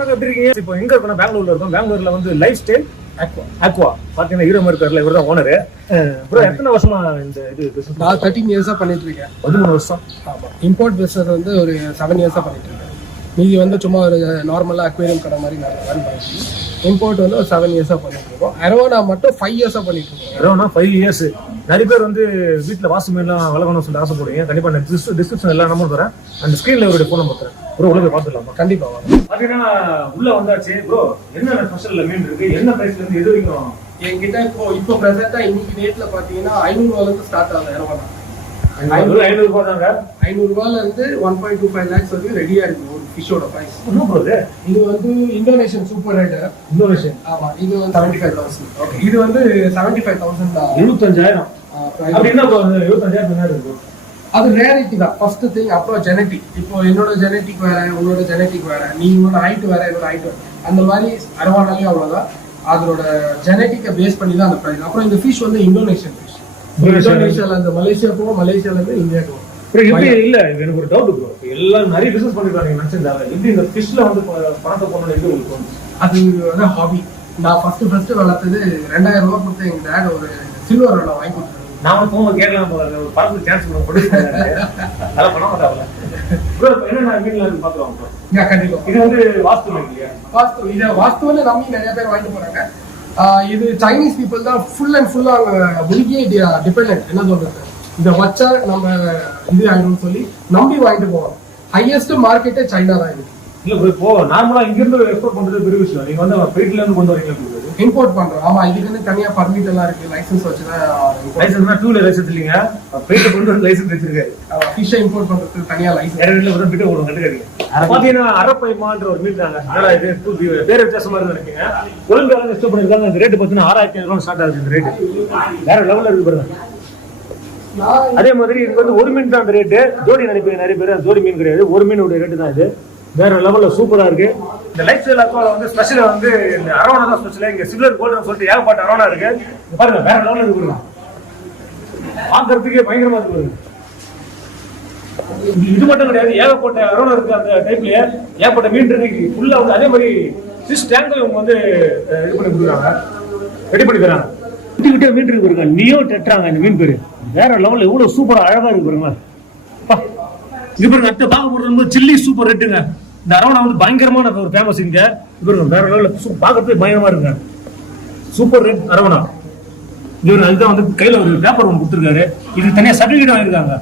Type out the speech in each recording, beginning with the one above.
வணக்கம் எப்படி இருக்கீங்க? இப்போ எங்க இருக்கோம் பெங்களூர்ல இருக்கோம். பெங்களூர்ல வந்து லைஃப் ஸ்டைல் ஆக்வா ஆக்வா பாத்தீங்கன்னா ஹீரோ இருக்காருல இவர் தான் ஓனர் ப்ரோ எத்தனை வருஷமா இந்த இது? நான் தேர்ட்டின் இயர்ஸாக பண்ணிட்டு இருக்கேன். பதிமூணு வருஷம்? ஆமாம் இம்போர்ட் பிஸ்னஸ் வந்து ஒரு செவன் இயர்ஸாக பண்ணிட்டு இருக்கேன். மீதி வந்து சும்மா ஒரு நார்மலாக அக்வேரியம் கடை மாதிரி நான் ரன் பண்ணிட்டு இம்போர்ட் வந்து ஒரு செவன் இயர்ஸாக பண்ணிட்டு இருக்கோம். அரோனா மட்டும் ஃபைவ் இயர்ஸாக பண்ணிட்டு இருக்கோம். அரோனா ஃபைவ் இயர்ஸ் நிறைய பேர் வந்து வீட்டுல வாசு மீன்லாம் வளர்க்கணும்னு சொல்லி ஆசைப்படுவீங்க கண்டிப்பா நான் டிஸ்கிரிப்ஷன் எல்லா நம்பரும் தரேன். அந்த ஸ்கிரீன்ல இவருடைய ஃபோன் நம்பர் தரேன். ப்ரோ உள்ள போய் பார்த்துடலாமா கண்டிப்பாக வாங்க. பாத்தீங்கன்னா உள்ள வந்தாச்சு. ப்ரோ என்னென்ன ஸ்பெஷல் மீன் இருக்கு? என்ன பிரைஸ்ல இருந்து எது வரைக்கும்? என்கிட்ட இப்போ இப்போ ப்ரெசென்ட்டாக இன்னைக்கு டேட்ல பார்த்தீங்கன்னா ஐநூறுவாலேருந்து ஸ்டார்ட் ஆகுது அரோனா ஐநூறு ஐநூறு ரூபாய் தாங்க. ஐநூறுரூவாலேருந்து one point two five lakhs வரைக்கும் ரெடியாக இருக்கு ஒரு ஃபிஷ்ஷோட ப்ரைஸ் என்ன ப்ரோ இது? வந்து இந்தோனேஷியன் சூப்பர் ரைடர் இந்தோனேஷியன் ஆமாம் இது வந்து செவன்ட்டி ஃபைவ் தௌசண்ட் ஓகே இது வந்து செவன்ட்டி ஃபைவ் தௌசண்ட் எழுபத்தஞ்சாயிரம் அப்படி என்ன ப்ரோ எழுபத்தஞ்சாயிரம் என்ன இருக்கு அது ரேரிட்டி தான். ஃபர்ஸ்ட் திங் அப்புறம் ஜெனட்டிக் இப்போ என்னோட ஜெனட்டிக் வேற உன்னோட ஜெனட்டிக் வேற. நீ உன்னோட ஹைட் வேற என்னோட ஹைட் வேற. அந்த மாதிரி அரவானாலே அவ்வளவுதான். அதோட ஜெனட்டிக்கை பேஸ் பண்ணி தான் அந்த ப்ரைஸ் அப்புறம் இந்த ஃபிஷ் வந்து இந்தோனேஷியன் ஃபிஷ். இந்தோனேஷியால இருந்து மலேசியா போவோம் மலேசியால இருந்து இந்தியாவுக்கு வரும் இல்ல இது எனக்கு ஒரு டவுட் ப்ரோ எல்லாம் நிறைய பிசினஸ் பண்ணிருக்காங்க நினைச்சிருந்தாங்க எப்படி இந்த ஃபிஷ்ல வந்து பணத்தை உங்களுக்கு தோணுச்சு? அது வந்து ஹாபி நான் ஃபர்ஸ்ட் ஃபர்ஸ்ட் வளர்த்தது ரெண்டாயிரம் ரூபாய் கொடுத்து எங்க டேட் ஒரு சில்வர் வெள்ளம் வாங்கி கொடுத்தாரு நான் போகும்போது கேட்கலாம் போல ஒரு படத்துக்கு சான்ஸ் கொடுக்க கொடுக்க அதெல்லாம் பண்ண மாட்டாங்கல்ல ப்ரோ பாத்துருவாங்க ப்ரோ Yeah, கண்டிப்பா. இது வந்து வாஸ்து இல்லையா? வாஸ்து இதை வாஸ்துவில நம்பி நிறைய பேர் வாங்கிட்டு போறாங்க. இது சைனீஸ் பீப்புள் தான் ஃபுல் அண்ட் ஃபுல்லா முழுகியே டிபெண்ட் என்ன சொல்றது? இதை வச்சா நம்ம இது ஆயிடும்னு சொல்லி நம்பி வாங்கிட்டு போவாங்க ஹையஸ்ட் மார்க்கெட்டே சைனா தான் இருக்கு இல்ல ப்ரோ இப்போ நார்மலா இங்க இருந்து எக்ஸ்போர்ட் பண்றது பெரிய விஷயம். நீங்க வந்து வீட்டுல இருந்து கொண்டு வரீங்க இம்போர்ட் பண்றோம். ஆமா இதுக்குன்னு தனியா பர்மிட் எல்லாம் இருக்கு. லைசன்ஸ் வச்சு தான் லைசன்ஸ்னா டூ வீலர் லைசன்ஸ் இல்லைங்க. போயிட்டு கொண்டு வந்து லைசன்ஸ் வச்சிருக்காரு. ஃபிஷ்ஷை இம்போர்ட் பண்றதுக்கு தனியா லைசன்ஸ் வேற வீட்டுல வந்து பிட்டு ஓடும் பாத்தீங்கன்னா அரப்பைமான்ற ஒரு மீன் தாங்க என்னடா இது? பேர் வித்தியாசமா இருந்து நினைக்கிறீங்க. ஒலிம்பியால எக்ஸ்போர்ட் பண்ணிருக்காங்க. அந்த ரேட் பாத்தீங்கன்னா ஆறாயிரத்தி ஐநூறு ஸ்டார்ட் ஆகுது இந்த ரேட் வேற லெவல்ல இருக்கு பாருங்க. அதே மாதிரி இது வந்து ஒரு மீன் தான் அந்த ரேட்டு ஜோடி நினைப்பீங்க நிறைய பேர். ஜோடி மீன் கிடையாது. ஒரு மீனுடைய ரேட்டு தான் இது. வேற லெவல்ல சூப்பரா இருக்கு. இந்த லைஃப் ஸ்டைல் அக்வால வந்து ஸ்பெஷல் வந்து இந்த அரோனா தான் ஸ்பெஷல் இங்க சில்வர் கோல்டன் சொல்லிட்டு ஏகப்பட்ட அரோனா இருக்கு. பாருங்க வேற லெவல்ல இருக்கு பாக்குறதுக்கே பார்க்கறதுக்கே பயங்கரமா இருக்கு இது- மட்டும் கிடையாது. ஏகப்பட்ட அரோனா இருக்கு அந்த டைப்லயே ஏகப்பட்ட மீன் இருக்கு. ஃபுல்லா வந்து அதே மாதிரி ஃபிஷ் டேங்கும் இவங்க வந்து இது பண்ணி கொடுக்குறாங்க. ரெடி பண்ணி தராங்க. குட்டி மீன் இருக்கு பாருங்க நியோ டெட்ராங்க இந்த மீன் பேரு. வேற லெவல்ல எவ்வளவு சூப்பரா அழகா இருக்கு பாருங்க. அப்பா. இது பாருங்க அடுத்த பார்க்க போறது வந்து சில்லி சூப்பர் ரெட்டுங்க இந்த அரவணா வந்து பயங்கரமான ஒரு ஃபேமஸ் இங்க. இது பாருங்க வேற லெவல்ல பார்க்கறதுக்கு பயங்கரமா இருக்குங்க. சூப்பர் ரெட் அரவணா இவர் அதுதான் வந்து கையில ஒரு பேப்பர் ஒன்று கொடுத்துருக்காரு. இது தனியா சர்டிஃபிகேட் வாங்கியிருக்காங்க.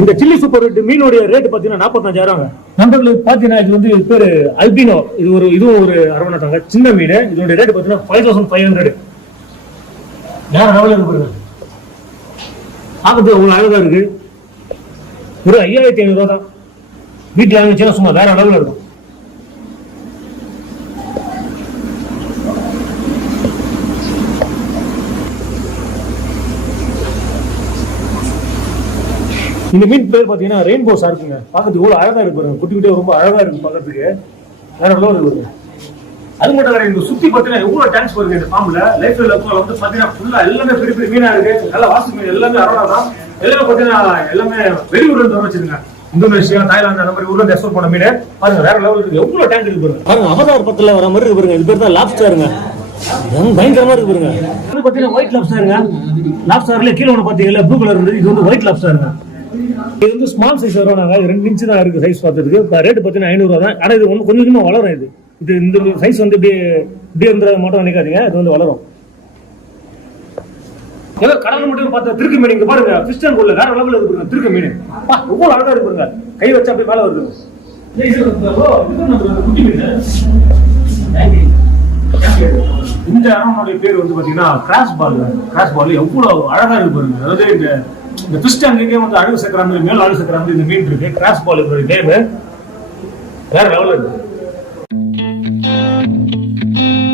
இந்த சில்லி சூப்பர் ரெட் மீனோட ரேட் பாத்தீங்கன்னா நாற்பத்தஞ்சாயிரம் நண்பர்களுக்கு பாத்தீங்கன்னா இது வந்து இது பேரு அல்பினோ இது ஒரு இதுவும் ஒரு அரவணாட்டாங்க சின்ன மீன். இதோட ரேட் பாத்தீங்கன்னா ஃபைவ் தௌசண்ட் ஃபைவ் ஹண்ட்ரட் வேற அளவில் இருக்கு பாருங்க பார்க்கறது அழகா இருக்கு. ஒரு ஐயாயிரத்தி ஐநூறு ரூபா தான் வீட்டில் வாங்கி சும்மா வேற அளவில் இருக்கும். இந்த மீன் பேர் பார்த்தீங்கன்னா ரெயின்போ இருக்குங்க. பார்க்கறதுக்கு இவ்வளோ அழகாக இருக்கு பாருங்க. குட்டி குட்டியாக ரொம்ப அழகா இருக்கு பார்க்கறதுக்கு. வேற அளவில் இருக்குங்க அது மட்டும் கிடையாது இந்த சுத்தி பார்த்தீங்கன்னா எவ்வளவு டான்ஸ் வருது இந்த ஃபார்ம்ல லைஃப் லெவல் வந்து பாத்தீங்கன்னா ஃபுல்லா எல்லாமே பெரிய பெரிய மீனா இருக்கு. நல்ல வாசு மீன் எல்லாமே அரோனா தான். எல்லாமே பாத்தீங்கன்னா எல்லாமே வெளியூர்ல இருந்து வச்சிருங்க இந்தோனேஷியா தாய்லாந்து அந்த மாதிரி ஊர்ல இருந்து எக்ஸ்போர்ட் பண்ண மீன். பாருங்க வேற லெவல் இருக்கு எவ்வளவு டேங்க் இருக்கு பாருங்க. பாருங்க அவதார் பத்துல வர மாதிரி இருக்கு பாருங்க. இது பேர் தான் லாப்ஸ்டருங்க பயங்கரமா இருக்கு பாருங்க. இது பாத்தீங்கன்னா ஒயிட் லாப்ஸ்டருங்க லாப்ஸ்டர்ல கீழே ஒன்று பாத்தீங்கல்ல ப்ளூ கலர் இருந்தது. இது வந்து ஒயிட் லாப்ஸ்டருங்க இது வந்து ஸ்மால் சைஸ் வரும் நாங்க. ரெண்டு இன்ச்சு தான் இருக்கு சைஸ் பார்த்துருக்கு ரேட் பார்த்தீங்கன்னா ஐநூறுவா தான். ஆனால் இது வந்து கொஞ்சம் கொஞ்சமா வளரும் இது. இது இந்த சைஸ் வந்து இப்படி இப்படி இருந்தது மட்டும் நினைக்காதீங்க இது வந்து வளரும். ஏதோ கடல் மட்டும் பார்த்தா திருக்க மீன் இங்க பாருங்க கிறிஸ்டன் உள்ள வேற லெவலில் இருக்கு திருக்க மீன். பா, எவ்வளவு அழகா இருக்கு கை வச்சா அப்படியே மேல வருது. ஏய், இது வந்து, ஓ, இது நம்ம குட்டி மீன். இந்த அரணனுடைய பேர் வந்து பாத்தீங்கன்னா கிராஸ் பால் கிராஸ் பால் எவ்வளவு அழகா இருக்கு பாருங்க. அதாவது இந்த இந்த பிஸ்ட் அங்கேயே வந்து அழகு சேர்க்கிற மாதிரி மேல அழகு சேர்க்கிற மாதிரி இந்த மீன் இருக்கு. கிராஸ் பால் இதோட நேம் வேற லெவலில் இருக்கு. thank you.